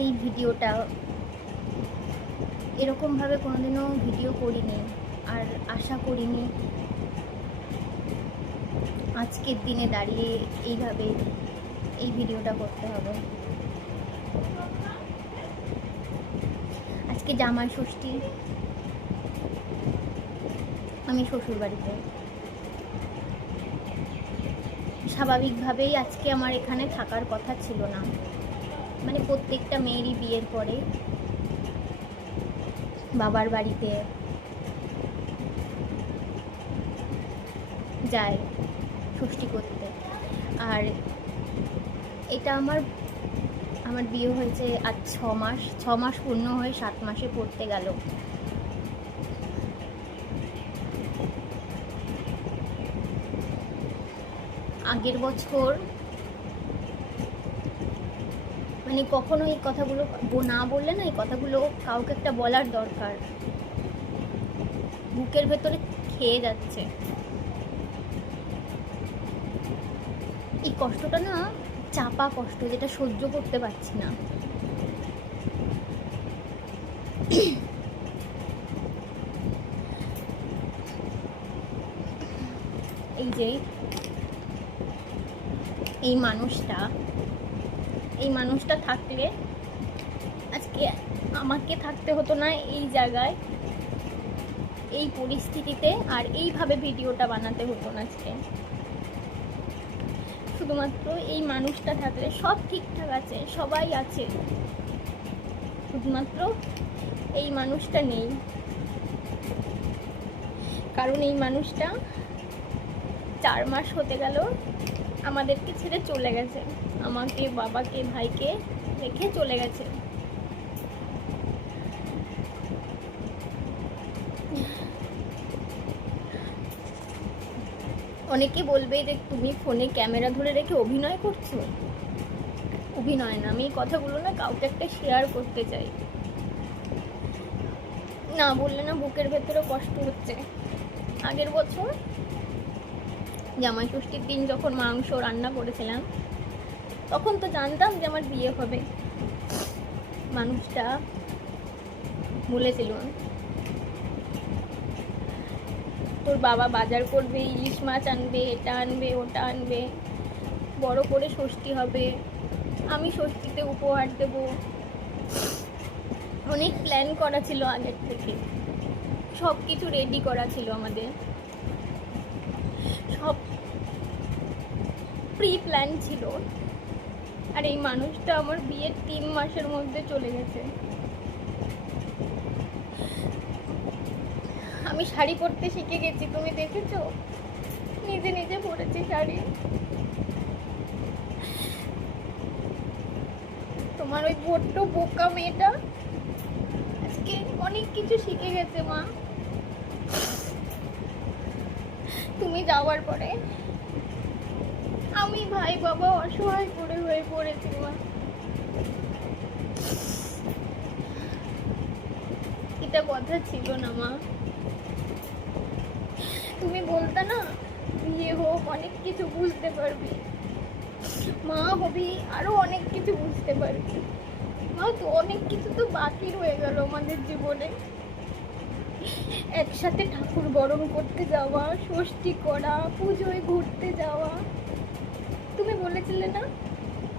এই ভিডিওটা এরকমভাবে কোনোদিনও ভিডিও করিনি, আর আশা করিনি আজকের দিনে দাঁড়িয়ে এইভাবে এই ভিডিওটা করতে হবে। আজকে জামাই ষষ্ঠী, আমি শ্বশুর বাড়িতে। স্বাভাবিকভাবেই আজকে আমার এখানে থাকার কথা ছিল না, মানে প্রত্যেকটা মেয়েরই বিয়ের পরে বাবার বাড়িতে যায় ষষ্ঠী করতে। আর এটা আমার বিয়ে হয়েছে আজ 6 মাস পূর্ণ হয়ে 7 মাসে পড়তে গেল। আগের বছর মানে কখনো এই কথাগুলো না বললে না, এই কথাগুলো কাউকে একটা বলার দরকার, বুকের ভেতরে খেয়ে যাচ্ছে। এই কষ্টটা না চাপা কষ্ট, যেটা সহ্য করতে পারছি না। এই যে এই মানুষটা থাকলে আজকে আমাকে থাকতে হতো না এই জায়গায়, এই পরিস্থিতিতে, আর এইভাবে ভিডিওটা বানাতে হতো না আজকে। শুধুমাত্র এই মানুষটা থাকলে সব ঠিকঠাক আছে, সবাই আছে, শুধুমাত্র এই মানুষটা নেই। কারণ এই মানুষটা 4 মাস হতে গেল আমাদেরকে ছেড়ে চলে গেছে, আমাকে, বাবাকে, ভাইকে রেখে চলে গেছে। অনেকে বলবে যে তুমি ফোনে ক্যামেরা ধরে রেখে অভিনয় করছো। অভিনয় না, আমি এই কথাগুলো না কাউকে একটা শেয়ার করতে চাই, না বললে না বুকের ভেতরে কষ্ট হচ্ছে। আগের বছর জামাই ষষ্ঠীর দিন যখন মাংস রান্না করেছিলাম, তখন তো জানতাম যে আমার বিয়ে হবে। মানুষটা বলেছিল তোর বাবা বাজার করবে, ইলিশ মাছ আনবে, এটা আনবে, ওটা আনবে, বড় করে ষষ্ঠী হবে, আমি ষষ্ঠীতে উপহার দেব। অনেক প্ল্যান করা ছিল আগের থেকে, সব কিছু রেডি করা ছিল আমাদের, সব প্রি প্ল্যান ছিল। আর এই মানুষটা আমার বিয়ের 3 মাসের মধ্যে চলে গেছে। আমি শাড়ি পরতে শিখে গেছি, তুমি দেখেছো? নিজে নিজে পরেছি শাড়ি। তোমার ওই বড্ড বোকা মেয়েটা আজকে অনেক কিছু শিখে গেছে মা। তুমি যাওয়ার পরে আমি, ভাই, বাবা অসহায় করে হয়ে পড়েছি মা। এটা কথা ছিল না মা, তুমি বলতে না বিয়ে হোক, অনেক কিছু বুঝতে পারবি, মা হবি, আরো অনেক কিছু বুঝতে পারবি। মা তো অনেক কিছু তো বাকি রয়ে গেল আমাদের জীবনে। একসাথে ঠাকুর বরণ করতে যাওয়া, ষষ্ঠী করা, পুজোয় ঘুরতে যাওয়া। তুমি বলেছিলে না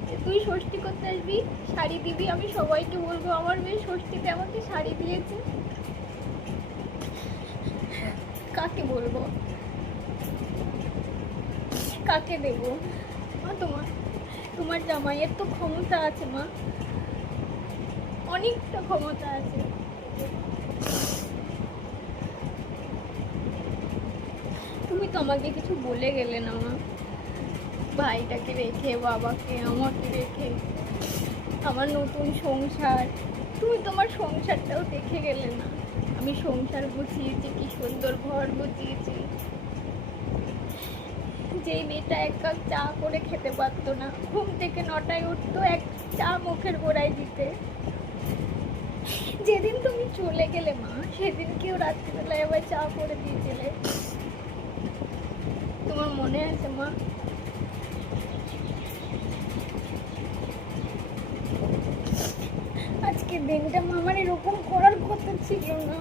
যে তুই ষষ্ঠী করতে আসবি, শাড়ি দিবি, আমি সবাইকে বলবো আমার মেয়ে ষষ্ঠীতে আমাকে শাড়ি দিয়েছে। কাকে বলবো, কাকে দেব মা? তোমার জামাইয়ের তো ক্ষমতা আছে মা, অনেকটা ক্ষমতা আছে। তুমি তো আমাকে কিছু বলে গেলে না মা, ভাইটাকে রেখে, বাবাকে, আমাকে রেখে, আমার নতুন সংসার। তুমি তোমার সংসারটাও দেখে গেলে না। আমি সংসার গুছিয়েছি, কি সুন্দর ঘর গুছিয়েছি। যেই মেয়েটা 1 কাপ চা করে খেতে পারতো না, ঘুম থেকে 9টায় উঠতো, 1 চা মুখের গোড়ায় দিতে। যেদিন তুমি চলে গেলে মা, সেদিন কেউ রাত্রিবেলায় আবার চা করে দিয়েছিলে। তোমার মনে আছে মা? দিনটা মা আমার এরকম করার কথা ছিল না।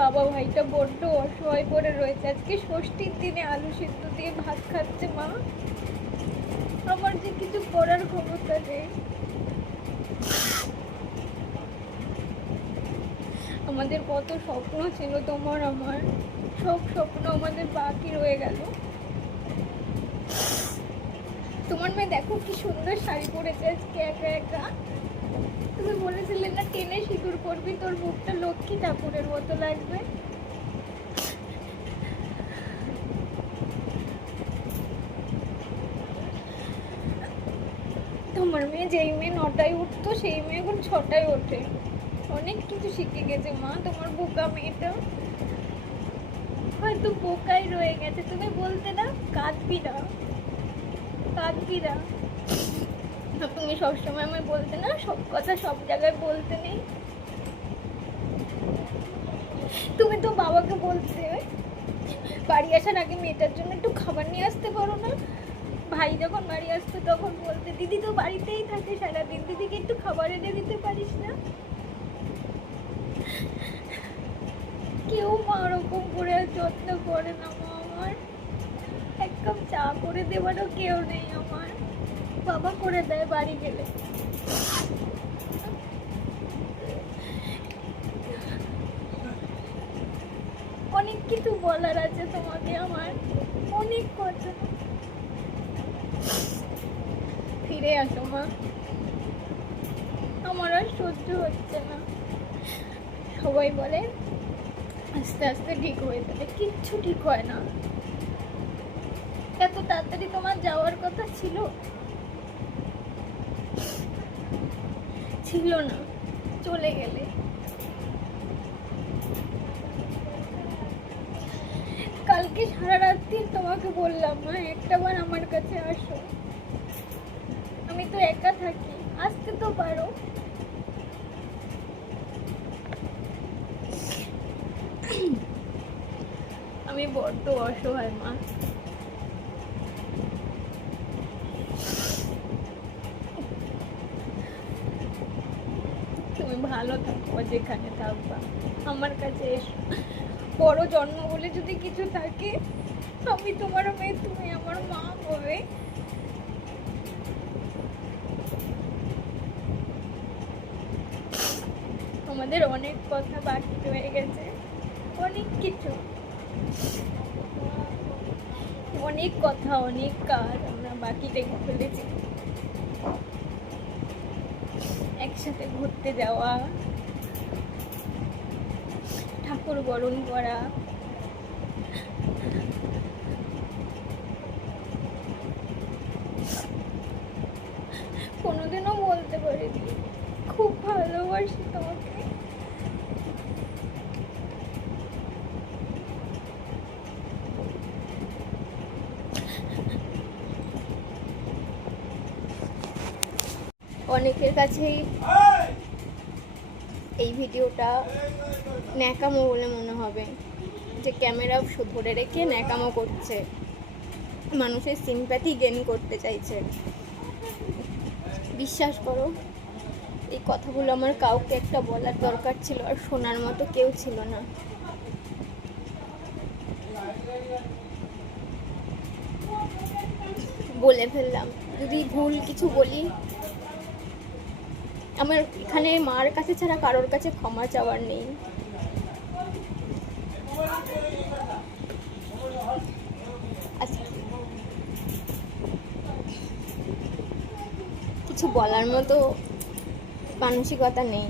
বাবা ভাইটা বড্ড অসহায় পড়ে রয়েছে। আজকে ষষ্ঠীর দিনে আলু সিদ্ধ দিয়ে ভাত খাচ্ছে মা। আমার যে কিছু করার ক্ষমতা নেই। আমাদের কত স্বপ্ন ছিল তোমার আমার, সব স্বপ্ন আমাদের বাকি রয়ে গেল। তোমার মেয়ে দেখো কি সুন্দর শাড়ি পরেছে আজকে একা একা। তুমি বলেছিলে না টেনে সিঁদুর করবি, তোর মুখটা লক্ষ্মী ঠাকুরের মতো লাগবে। তোমার মেয়ে যেই মেয়ে 9টায় উঠতো সেই মেয়ে এখন 6টায় ওঠে। অনেক কিছু শিখে গেছে মা তোমার বোকা মেয়েটা। হয়তো বোকাই রয়ে গেছে। তুমি বলতে না কাঁদবি না, কাঁদবি না। তুমি সবসময় আমায় বলতে না সব কথা সব জায়গায় বলতে নেই। তুমি তো বাবাকে বলতে বাড়ি আসার আগে মেয়েটার জন্য একটু খাবার নিয়ে আসতে পারো না? ভাই যখন বাড়ি আসতো তখন বলতে দিদি তো বাড়িতেই থাকে সারাদিন, দিদিকে একটু খাবার এনে দিতে পারিস না? কেউ মা ওরকম করে যত্ন করে না মা আমার। এক কাপ চা করে দেওয়ারও কেউ নেই আমার। বাবা করে দেয় বাড়ি গেলে। অনেক কিছু বলার আছে তোমাকে আমার, অনেক কথা। ফিরে আসো মা, আমার আর সহ্য হচ্ছে না। সবাই বলে আস্তে আস্তে ঠিক হয়ে যাবে, কিচ্ছু ঠিক হয় না। এত তাড়াতাড়ি তোমার যাওয়ার কথা ছিল? ছিল না, চলে গেলে। কালকে সারা রাত্রি তোমাকে বললাম মা একটাবার আমার কাছে আসো, আমি তো একা থাকি, আসতে তো পারো। আমি বড্ড অসহায় মা। তুমি ভালো থাকো, যেখানে থাকবা আমার কাছে এসো। বড় জন্ম বলে যদি কিছু থাকে, আমি তোমার মেয়ে, তুমি আমার মা হবে। আমাদের অনেক কথা বাকি রয়ে গেছে, অনেক কিছু, অনেক কথা, অনেক কাজ আমরা বাকি রেখে ফেলেছি। একসাথে ঘুরতে যাওয়া, ঠাকুর বরণ করা, কোনোদিনও বলতে পারিনি খুব ভালোবাসি তোমাকে। অনেকের কাছেই এই ভিডিওটা ন্যাকামো বলে মনে হবে, যে ক্যামেরা ধরে রেখে ন্যাকামো করছে, মানুষের সিম্প্যাথি গেইন করতে চাইছে। বিশ্বাস করো এই কথাগুলো আমার কাউকে একটা বলার দরকার ছিল, আর শোনার মতো কেউ ছিল না। বলে ফেললাম, যদি ভুল কিছু বলি, আমার এখানে মার কাছে ছাড়া কারোর কাছে ক্ষমা চাওয়ার নেই। কিছু বলার মতো মানসিকতা নেই।